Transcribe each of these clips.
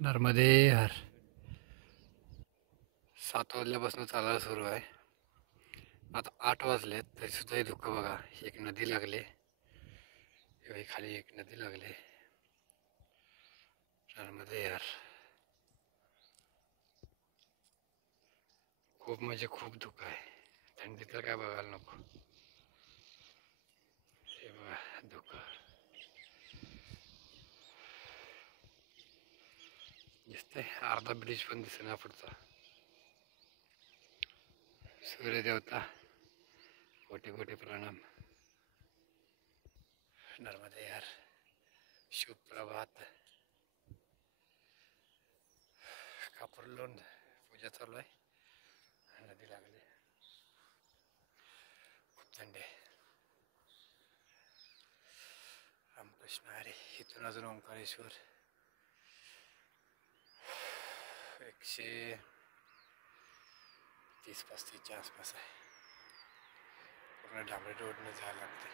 नर्मदे हर 7 वाजल्यापासून चालायला सुरू आहे. आता 8 वाजलेत तरी सुद्धा हे दुःख बघा. एक नदी लागले, खाली एक नदी लागले. नर्मदे हर खूप म्हणजे खूप दुःख आहे. थंडी तर काय बघायला नको. हे बघा दुःख दिसतंय. अर्धा ब्रिज पण दिसेना पुढचा. सूर्यदेवता कोटी कोटी प्रणाम. नर्मदे हर शुभ प्रभात. कापूर लावून पूजा चालू आहे. नदी लागली, खूप थंडी आहे. रामकृष्ण हरी. इथून अजून ओंकारेश्वर 130-135च्या आसपास आहे. पूर्ण डांबरी रोडने जायला लागते.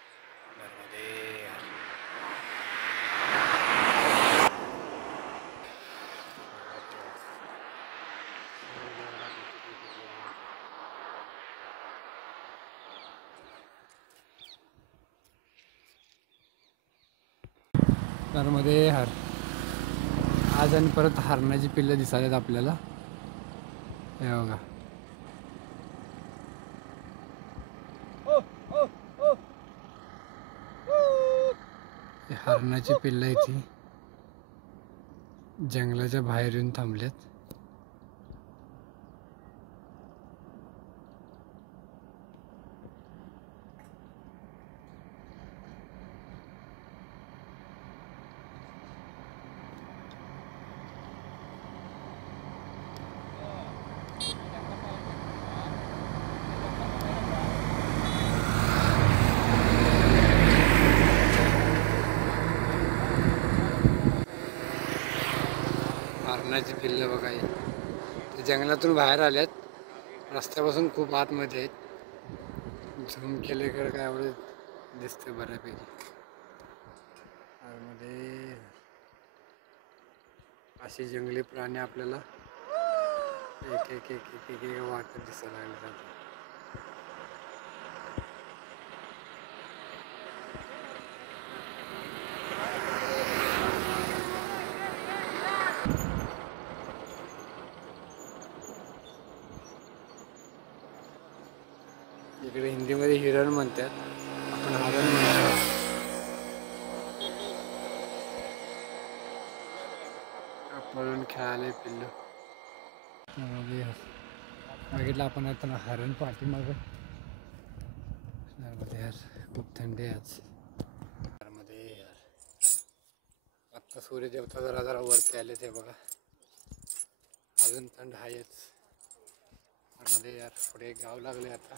नर्मदे हर. नर्मदे हर. आज आणि परत हरणाची पिल्लं दिसालेत आपल्याला. हे बघा, हरणाची पिल्लं इथे जंगलाच्या बाहेर येऊन थांबलेत. हरणाची पिल्लं बघा, ते जंगलातून बाहेर आल्यात. रस्त्यापासून खूप आतमध्ये आहेत. झूम केले तर काय एवढं दिसते बऱ्यापैकी. मध्ये असे जंगली प्राणी आपल्याला एक एक एक एक एक एक वाटत दिसायला लागले. इकडे हिंदीमध्ये हिरण म्हणतात, आपण हरण म्हणतो. पळून खेळाले पिल्लू. बघितलं आपण आता हरण पाठीमाग. नर्मदे हर. खूप थंडी आहे आज. नर्मदे हर. आत्ता सूर्यदेवता जरा जरा वरती आले ते बघा. अजून थंड आहेच. नर्मदे हर. पुढे गाव लागले आता.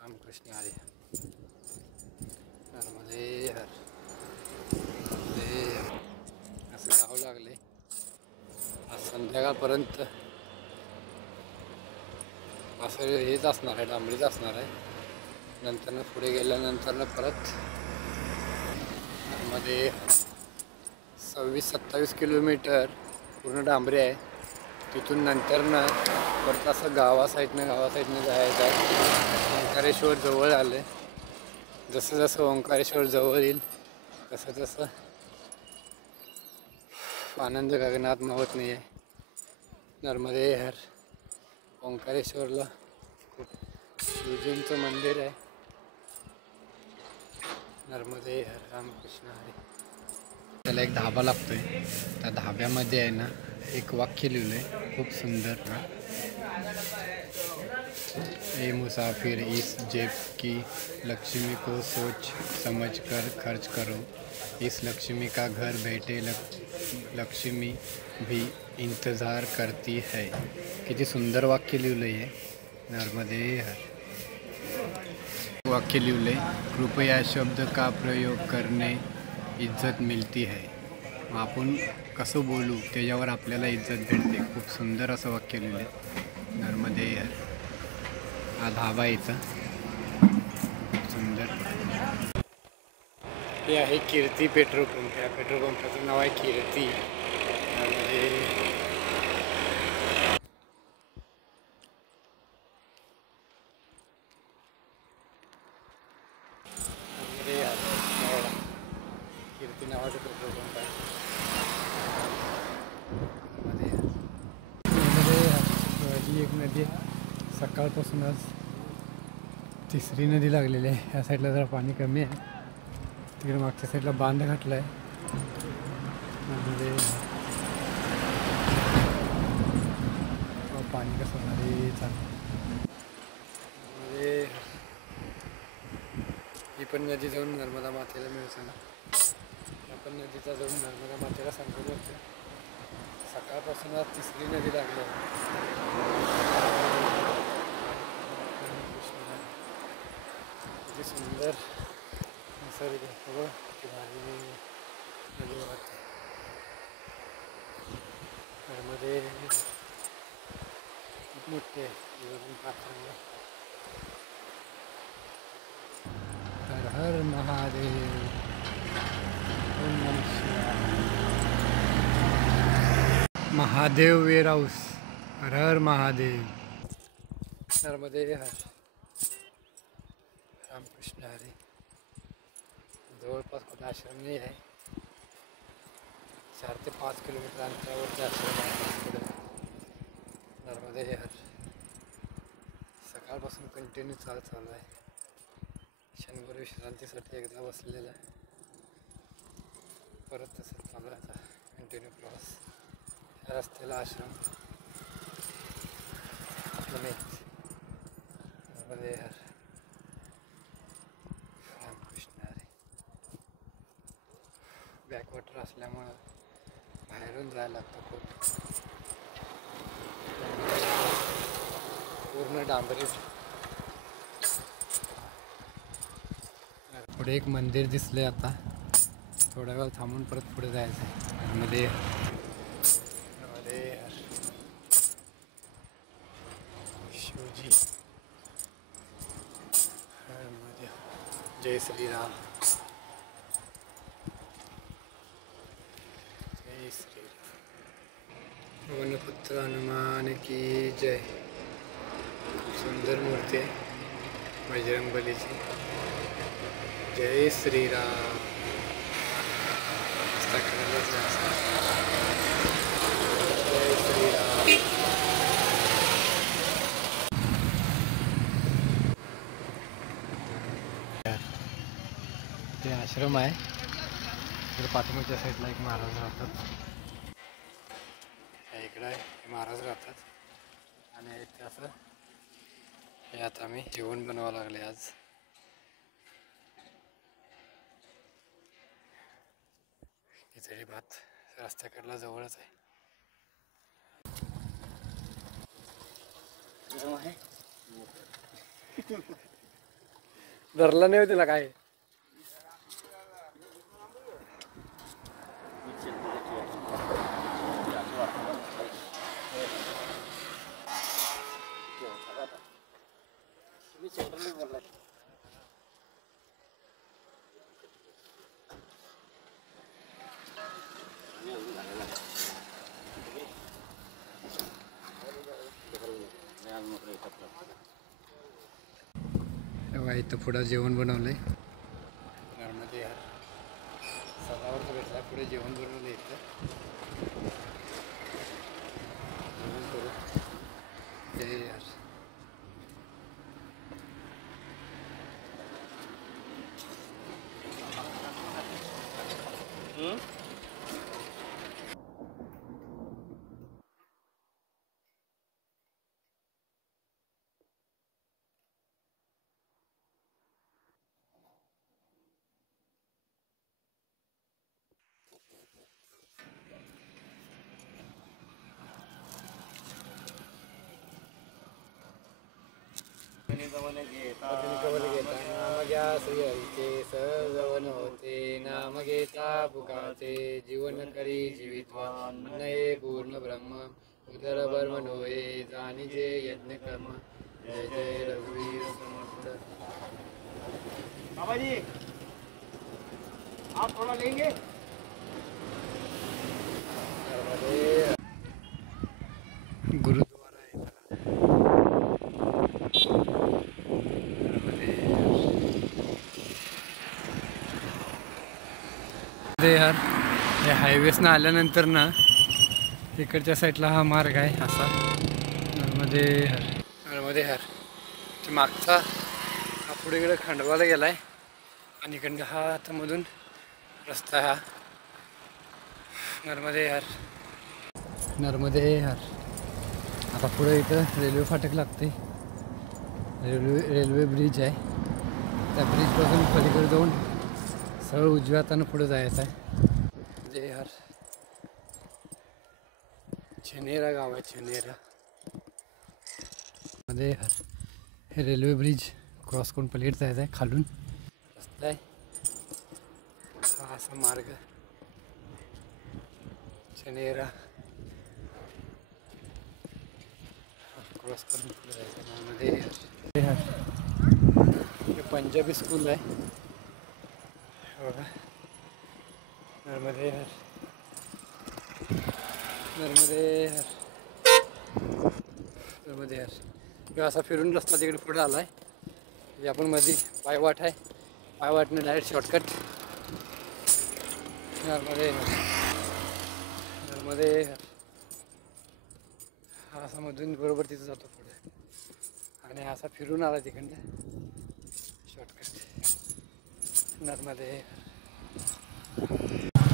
रामकृष्ण हरी. नर्मदे हर. असं गाव लागले. आज संध्याकाळपर्यंत असं हेच असणार आहे, डांबरीच असणार आहे. नंतर पुढे गेल्यानंतर परत मध्ये 26-27 किलोमीटर पूर्ण डांबरी आहे. तिथून नंतर परत असं गावा साईडनं जायचं आहे. ओंकारेश्वर जवळ आले. जसं जसं ओंकारेश्वर जवळ येईल तसं तसं आनंद गगनात मावत नाही आहे. नर्मदे हर. ओंकारेश्वरला खूप शिवजींचं मंदिर आहे. नर्मदे हर. रामकृष्ण हरी. त्याला एक धाबा लागतोय. त्या धाब्यामध्ये आहे ना एक वाक्य लिहिलंय खूप सुंदर. ए मुसाफिर, इस जेब की लक्ष्मी को सोच समझ कर खर्च करो. इस लक्ष्मी का घर बैठे लक्ष्मी भी इंतजार करती है. किती सुंदर वाक्य लिहिलंय आहे. नर्मदे हर. वाक्य लिहिलंय, कृपया शब्द का प्रयोग करणे इज्जत मिळती है. आपण कसं बोलू त्याच्यावर आपल्याला इज्जत भेटते. खूप सुंदर असं वाक्य लिहिलंय. नर्मदे हर. हा धाबा इथं खूप सुंदर. हे आहे कीर्ती पेट्रोल पंप. या पेट्रोल पंपाचं नाव आहे कीर्ती. त्यामध्ये कीर्ती नावाचं पेट्रोल पंप आहे. ही एक नदी सकाळपासून आज तिसरी नदी लागलेली आहे. या साईडला जरा पाणी कमी आहे. तिकडे मागच्या साईडला बांध घातला आहे. पाणी कसं भारी चाललं. ही पण नदी जाऊन नर्मदा मातेला मिळते ना. आपण नदीचा जाऊन नर्मदा मातेला संगम होतो. सकाळपासून आज तिसरी नदी लागली आहे. किती सुंदर निसर्ग सगळं भारी नदी वाहते. नर्मदे खूप मोठी आहे. पात्रांना हर हर महादेव. ओम नमः शिवाय. Mahadev warehouse. हर हर महादेव. नर्मदे हर. रामकृष्ण हरी. जवळपास कुठे आश्रम नाही आहे. 4 ते 5 किलोमीटर अंतरावरचे आश्रम आहे. नर्मदे हर. सकाळपासून कंटिन्यू चालू आहे. क्षणभर विश्रांतीसाठी एकदा बसलेला आहे. परत तसंच चालू आहे आता कंटिन्यू प्रवास. या रस्त्याला आश्रम नर्मदे हर. रामकृष्ण हरी. बॅकवॉटर असल्यामुळं बाहेरून जायला लागतं खूप. पूर्ण डांबरीत. पुढे एक मंदिर दिसले. आता थोडा वेळ थांबून परत पुढे जायचं आहे. नर्मदे हर. शिवजी. जय श्रीराम. जय श्रीराम. वनपुत्र हनुमान की जय. सुंदर मूर्ती आहे बजरंगबलीची. जय श्रीराम. जय श्रीराम. ते आश्रम आहे. तर पाठीमागच्या साईडला एक महाराज राहतात. इकडं आहे महाराज राहतात. आणि ते असं हे आता आम्ही जेवण बनवावं लागले आज. खिचडी भात. रस्त्याकडला जवळच आहे. धरला नाही तिला काय. इथं पुढं जेवण बनवलंय. नर्मदे हर. सदावर भेटला. पुढे जेवण बनवलं इथं. जेवण करू. जय हर. कवल घेता नाम घ्या श्री हरीचे. सहजवन होते नाम घेता पुकाचे. जीवन करी जीवित्वान नये पूर्ण ब्रह्म. उदर बर्म नोये जाणीजे यज्ञ कर्म. जय जय रघुवीर समर्थ. आप थोड़ा लेंगे। गुरुद्वारा आहे यार. हे हायवेसनं आल्यानंतर ना इकडच्या साईडला हा मार्ग आहे असा नर्मदे हर ते मागचा हा पुढे इकडे खंडवाला गेलाय आणि इकडं हा आता मधून रस्ता हा नर्मदे हर. आता पुढे इथं रेल्वे फाटक लागते. रेल्वे ब्रिज आहे. त्या ब्रिजपासून पलीकडे जाऊन सरळ उजव्या हातानं पुढे जायचं आहे. छनेरा गाव आहे. छनेरा मध्ये हे रेल्वे ब्रिज क्रॉस करून पलीकडे जायचं आहे. खालून रस्ता आहे हा असा मार्ग छनेरा क्रॉस करून पुढे जायचं. मध्ये हे पंजाबी स्कूल आहे बघा. नर्मदे हर किंवा असा फिरून रस्ता तिकडे पुढे आला आहे. म्हणजे आपण मध्ये पायवाट आहे. पायवाटने डायरेक्ट शॉर्टकट नर्मदे हर हा असा मधून बरोबर तिथं जातो पुढे आणि असा फिरून आला तिकडनं शॉर्टकट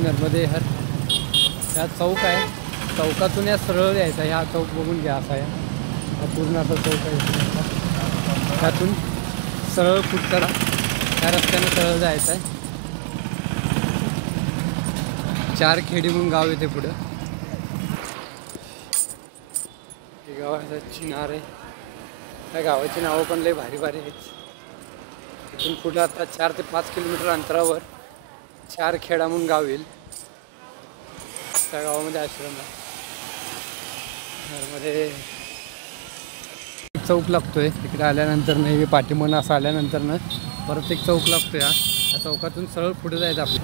नर्मदे हर. ह्या चौक आहे. चौकातून या सरळ यायचा. ह्या चौक बघून घ्या असा या पूर्ण असा चौक आहे. त्यातून सरळ पुढचा त्या रस्त्याने सरळ जायचं आहे. 4 खेडी म्हणून गाव येते पुढं. हे गाव आहे चिनार आहे. त्या गावाची नावं पण लय भारी भारी आहेत. इथून पुढं आता 4 ते 5 किलोमीटर अंतरावर 4 खेडा म्हणून गाव येईल. त्या गावामध्ये आश्रम आहे. मध्ये चौक लागतोय. तिकडे आल्यानंतर नाही पाठीमन असं आल्यानंतर ना परत एक चौक लागतोय. या चौकातून सरळ पुढे जायचं आपल्या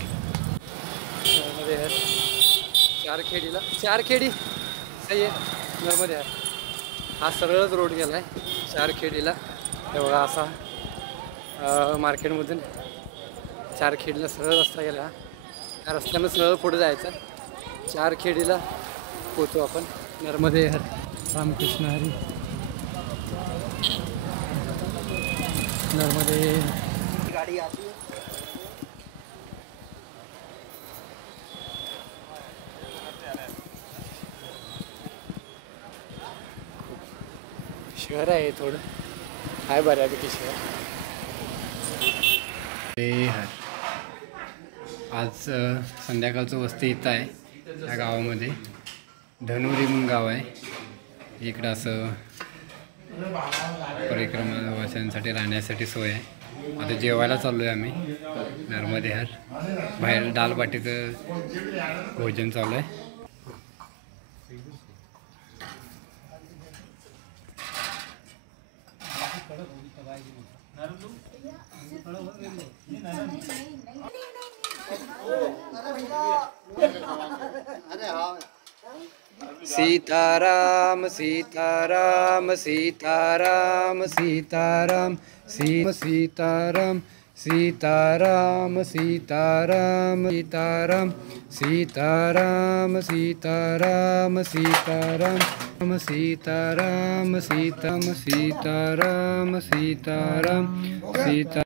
नर्मदे हर. 4 खेडी सही आहे. नर्मदे हर हा सरळच रोड गेला आहे 4 खेडीला. तेवढा असा मार्केटमधून 4 खेडीला सरळ रस्ता गेला. त्या रस्त्यानं सरळ पुढे जायचं. 4 खेडीला पोचू आपण. नर्मदे हर. रामकृष्ण हरी. नर्मदे गाडी आती है. शहर आहे थोडं आहे बऱ्यापैकी शहर. आज संध्याकाळचं वस्ती इथं आहे. त्या गावामध्ये धनुरी म्हणून गाव आहे. इकडं असं परिक्रमा वाचनासाठी राहण्यासाठी सोय आहे. आता जेवायला चाललो आहे आम्ही नर्मदे हर. बाहेर दालबाटीचं भोजन चालू आहे. सीताराम सीताराम सीताराम सीताराम सीताराम सीताराम सीताराम सीताराम सीताराम सीताराम सीताराम सीताराम सीताराम सीताराम सीताराम सीता